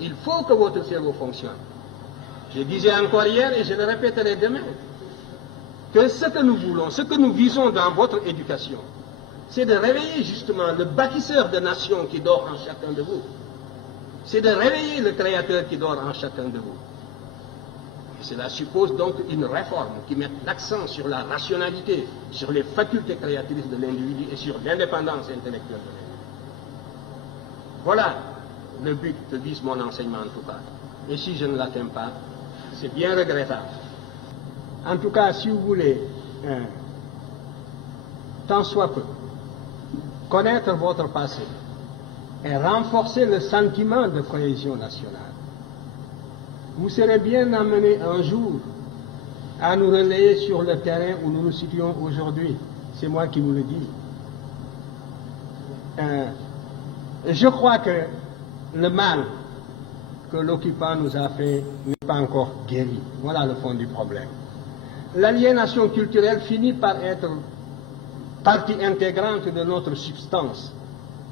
Il faut que votre cerveau fonctionne. Je disais encore hier et je le répéterai demain, que ce que nous voulons, ce que nous visons dans votre éducation, c'est de réveiller justement le bâtisseur de nation qui dort en chacun de vous. C'est de réveiller le créateur qui dort en chacun de vous. Et cela suppose donc une réforme qui mette l'accent sur la rationalité, sur les facultés créatrices de l'individu et sur l'indépendance intellectuelle de l'individu. Voilà le but que vise mon enseignement en tout cas. Et si je ne l'atteins pas, c'est bien regrettable. En tout cas, si vous voulez, tant soit peu, connaître votre passé et renforcer le sentiment de cohésion nationale, vous serez bien amené un jour à nous relayer sur le terrain où nous nous situons aujourd'hui. C'est moi qui vous le dis. Je crois que le mal que l'occupant nous a fait n'est pas encore guéri. Voilà le fond du problème. L'aliénation culturelle finit par être partie intégrante de notre substance,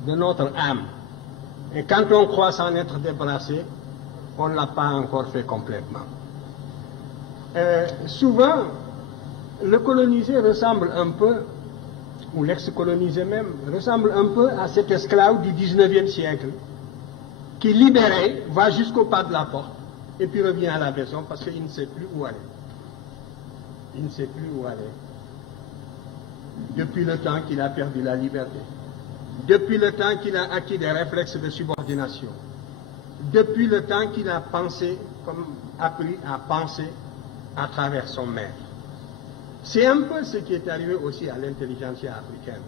de notre âme. Et quand on croit s'en être débarrassé, on ne l'a pas encore fait complètement. Souvent, le colonisé ressemble un peu, ou l'ex-colonisé même, ressemble un peu à cet esclave du 19e siècle, qui, libéré, va jusqu'au pas de la porte, et puis revient à la maison parce qu'il ne sait plus où aller. Il ne sait plus où aller. Depuis le temps qu'il a perdu la liberté. Depuis le temps qu'il a acquis des réflexes de subordination. Depuis le temps qu'il a pensé, comme appris à penser à travers son maître. C'est un peu ce qui est arrivé aussi à l'intelligentsia africaine.